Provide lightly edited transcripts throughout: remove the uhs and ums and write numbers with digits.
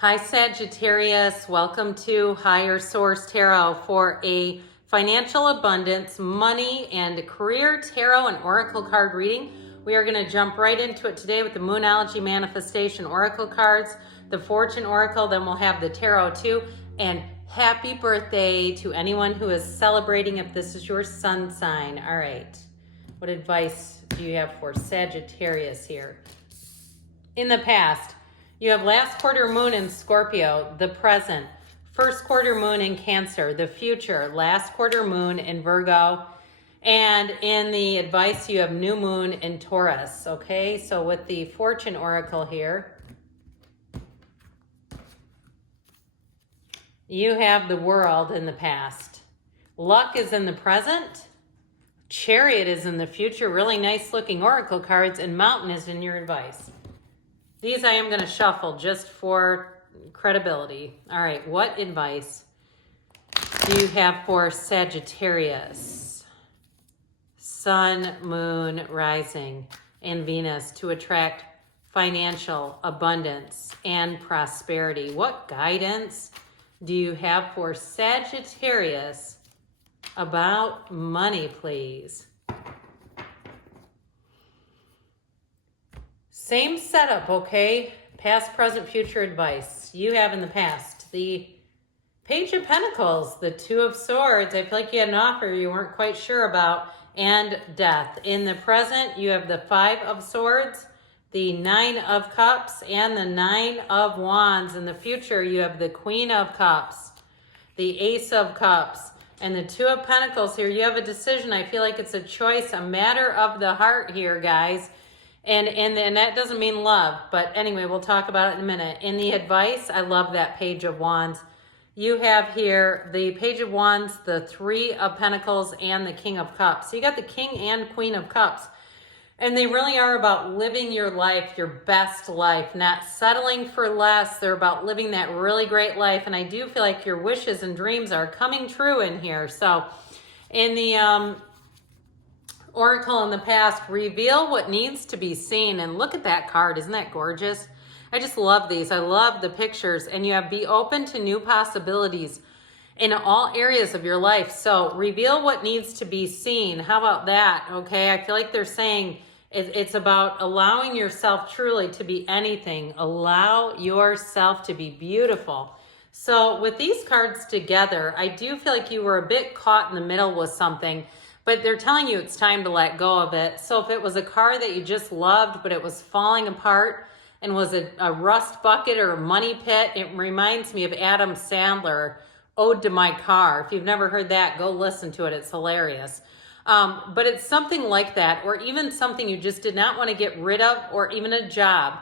Hi Sagittarius, welcome to Higher Source Tarot for a financial abundance, money, and career tarot and oracle card reading. We are going to jump right into it today with the Moonology Manifestation Oracle cards, the Fortune Oracle, then we'll have the Tarot too, and happy birthday to anyone who is celebrating if this is your sun sign. All right, what advice do you have for Sagittarius here? In the past, you have last quarter moon in Scorpio, the present, first quarter moon in Cancer, the future, last quarter moon in Virgo, and in the advice you have new moon in Taurus, okay? So with the Fortune Oracle here, you have the World in the past. Luck is in the present. Chariot is in the future, really nice looking oracle cards, and Mountain is in your advice. These I am going to shuffle just for credibility. All right, what advice do you have for Sagittarius? Sun, Moon, Rising, and Venus to attract financial abundance and prosperity. What guidance do you have for Sagittarius about money, please? Same setup, okay? Past, present, future advice. You have in the past the Page of Pentacles, the Two of Swords. I feel like you had an offer you weren't quite sure about, and Death. In the present, you have the Five of Swords, the Nine of Cups, and the Nine of Wands. In the future, you have the Queen of Cups, the Ace of Cups, and the Two of Pentacles here. You have a decision. I feel like it's a choice, a matter of the heart here, guys. And that doesn't mean love, but anyway, we'll talk about it in a minute. In the advice, I love that Page of Wands. You have here the Page of Wands, the Three of Pentacles, and the King of Cups. So you got the King and Queen of Cups. And they really are about living your life, your best life, not settling for less. They're about living that really great life. And I do feel like your wishes and dreams are coming true in here. So in the Oracle in the past, reveal what needs to be seen. And look at that card. Isn't that gorgeous? I just love these. I love the pictures. And you have be open to new possibilities in all areas of your life. So reveal what needs to be seen. How about that? Okay. I feel like they're saying it's about allowing yourself truly to be anything. Allow yourself to be beautiful. So with these cards together, I do feel like you were a bit caught in the middle with something, but they're telling you it's time to let go of it. So if it was a car that you just loved, but it was falling apart and was a rust bucket or a money pit, it reminds me of Adam Sandler, Ode to My Car. If you've never heard that, go listen to it. It's hilarious. But it's something like that, or even something you just did not want to get rid of, or even a job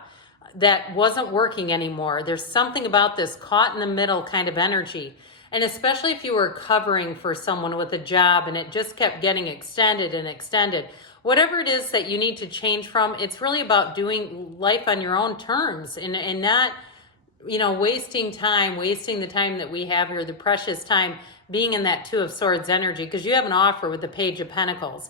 that wasn't working anymore. There's something about this caught in the middle kind of energy. And especially if you were covering for someone with a job and it just kept getting extended and extended. Whatever it is that you need to change from, it's really about doing life on your own terms and not, wasting the time that we have here, the precious time being in that Two of Swords energy, because you have an offer with the Page of Pentacles.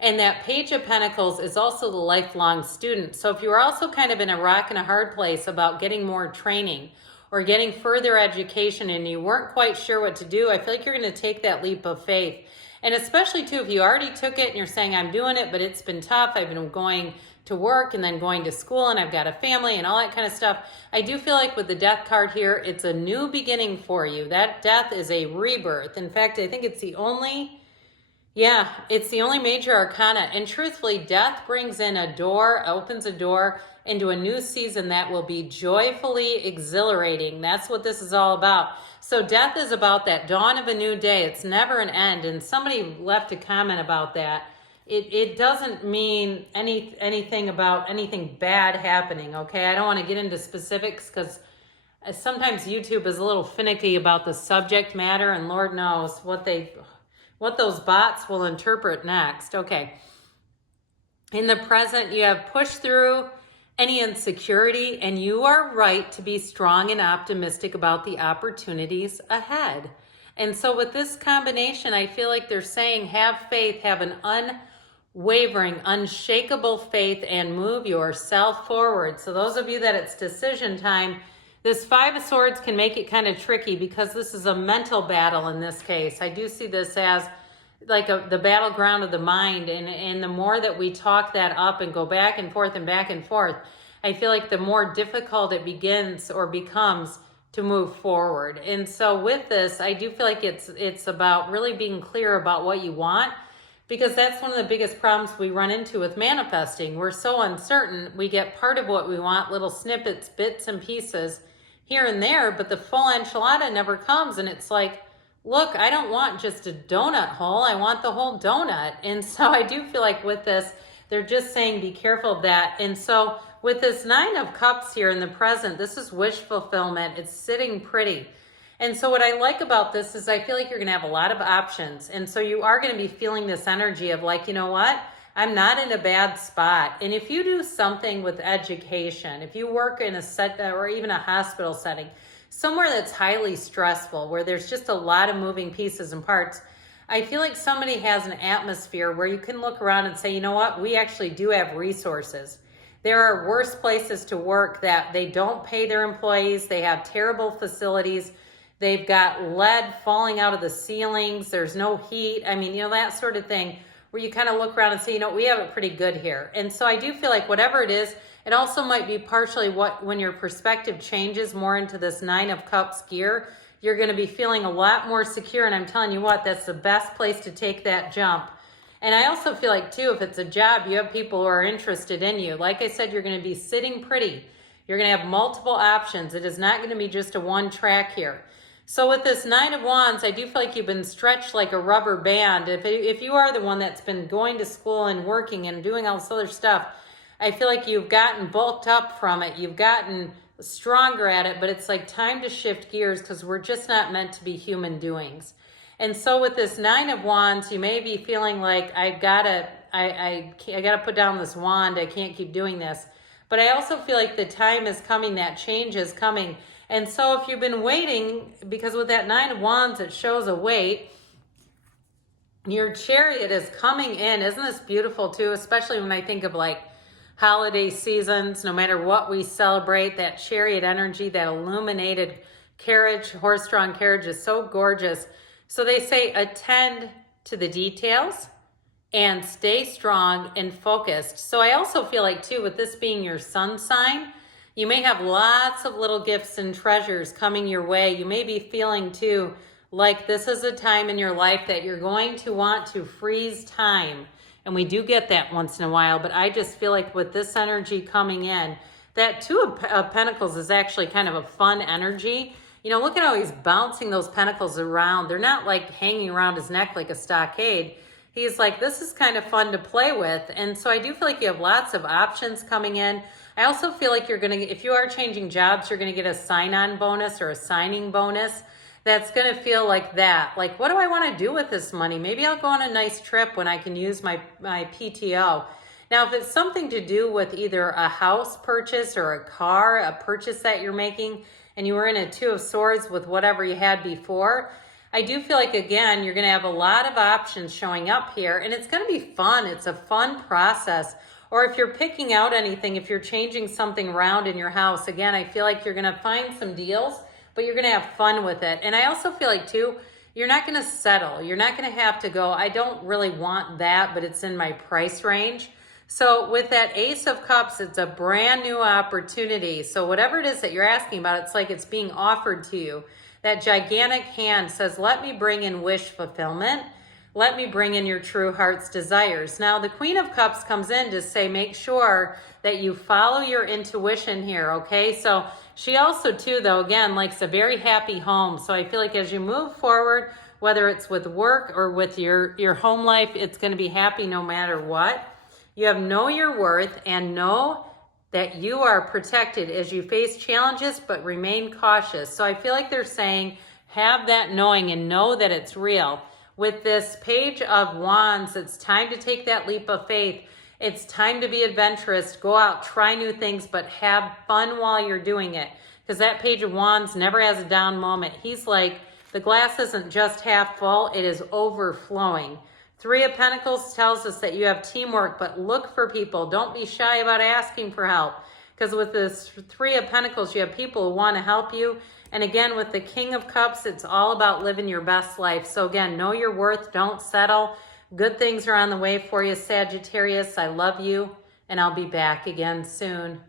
And that Page of Pentacles is also the lifelong student. So if you are also kind of in a rock and a hard place about getting more training or getting further education and you weren't quite sure what to do, I feel like you're going to take that leap of faith. And especially too, if you already took it and you're saying, I'm doing it, but it's been tough. I've been going to work and then going to school and I've got a family and all that kind of stuff. I do feel like with the Death card here, it's a new beginning for you. That Death is a rebirth. In fact, I think it's the only major arcana. And truthfully, Death brings in a door, opens a door into a new season that will be joyfully exhilarating. That's what this is all about. So Death is about that dawn of a new day. It's never an end. And somebody left a comment about that. It doesn't mean anything about anything bad happening, okay? I don't want to get into specifics because sometimes YouTube is a little finicky about the subject matter, and Lord knows what those bots will interpret next. Okay. In the present, you have pushed through any insecurity, and you are right to be strong and optimistic about the opportunities ahead. And so with this combination, I feel like they're saying have faith, have an unwavering, unshakable faith, and move yourself forward. So those of you that it's decision time, This Five of Swords can make it kind of tricky because this is a mental battle in this case. I do see this as like the battleground of the mind, and the more that we talk that up and go back and forth, I feel like the more difficult it begins or becomes to move forward. And so with this, I do feel like it's about really being clear about what you want, because that's one of the biggest problems we run into with manifesting. We're so uncertain. We get part of what we want, little snippets, bits and pieces here and there, but the full enchilada never comes. And it's like, look, I don't want just a donut hole. I want the whole donut. And so I do feel like with this, they're just saying be careful of that. And so with this Nine of Cups here in the present, this is wish fulfillment. It's sitting pretty. And so what I like about this is I feel like you're going to have a lot of options. And so you are going to be feeling this energy of like, you know what? I'm not in a bad spot. And if you do something with education, if you work in a set or even a hospital setting, somewhere that's highly stressful, where there's just a lot of moving pieces and parts, I feel like somebody has an atmosphere where you can look around and say, you know what? We actually do have resources. There are worse places to work that they don't pay their employees. They have terrible facilities. They've got lead falling out of the ceilings. There's no heat. I mean, you know, that sort of thing, where you kind of look around and say, you know, we have it pretty good here. And so I do feel like whatever it is, it also might be partially when your perspective changes more into this Nine of Cups gear, you're going to be feeling a lot more secure. And I'm telling you what, that's the best place to take that jump. And I also feel like too, if it's a job, you have people who are interested in you. Like I said, you're going to be sitting pretty. You're going to have multiple options. It is not going to be just a one track here. So with this Nine of Wands, I do feel like you've been stretched like a rubber band. If you are the one that's been going to school and working and doing all this other stuff, I feel like you've gotten bulked up from it. You've gotten stronger at it, but it's like time to shift gears, because we're just not meant to be human doings. And so with this Nine of Wands, you may be feeling like I gotta put down this wand. I can't keep doing this. But I also feel like the time is coming, that change is coming. And so if you've been waiting, because with that Nine of Wands, it shows a wait, your Chariot is coming in. Isn't this beautiful too? Especially when I think of like holiday seasons, no matter what we celebrate, that Chariot energy, that illuminated carriage, horse-drawn carriage is so gorgeous. So they say attend to the details and stay strong and focused. So I also feel like too, with this being your sun sign, you may have lots of little gifts and treasures coming your way. You may be feeling too like this is a time in your life that you're going to want to freeze time. And we do get that once in a while, but I just feel like with this energy coming in, that Two of Pentacles is actually kind of a fun energy. You know, look at how he's bouncing those pentacles around. They're not like hanging around his neck like a stockade. He's like, this is kind of fun to play with. And so I do feel like you have lots of options coming in. I also feel like you're going to, if you are changing jobs, you're going to get a sign-on bonus or a signing bonus. That's going to feel like that. Like, what do I want to do with this money? Maybe I'll go on a nice trip when I can use my PTO. Now, if it's something to do with either a house purchase or a car, a purchase that you're making, and you were in a Two of Swords with whatever you had before, I do feel like, again, you're going to have a lot of options showing up here, and it's going to be fun. It's a fun process. Or if you're picking out anything, if you're changing something around in your house, again, I feel like you're going to find some deals, but you're going to have fun with it. And I also feel like, too, you're not going to settle. You're not going to have to go, I don't really want that, but it's in my price range. So with that Ace of Cups, it's a brand new opportunity. So whatever it is that you're asking about, it's like it's being offered to you. That gigantic hand says, let me bring in wish fulfillment. Let me bring in your true heart's desires. Now, the Queen of Cups comes in to say, make sure that you follow your intuition here, okay? So she also, too, though, again, likes a very happy home. So I feel like as you move forward, whether it's with work or with your home life, it's going to be happy no matter what. You have know your worth and know that you are protected as you face challenges, but remain cautious. So I feel like they're saying, have that knowing and know that it's real. With this Page of Wands, it's time to take that leap of faith. It's time to be adventurous. Go out, try new things, but have fun while you're doing it. Because that Page of Wands never has a down moment. He's like, the glass isn't just half full, it is overflowing. Three of Pentacles tells us that you have teamwork, but look for people. Don't be shy about asking for help. because with this Three of Pentacles, you have people who want to help you. And again, with the King of Cups, it's all about living your best life. So again, know your worth. Don't settle. Good things are on the way for you, Sagittarius. I love you, and I'll be back again soon.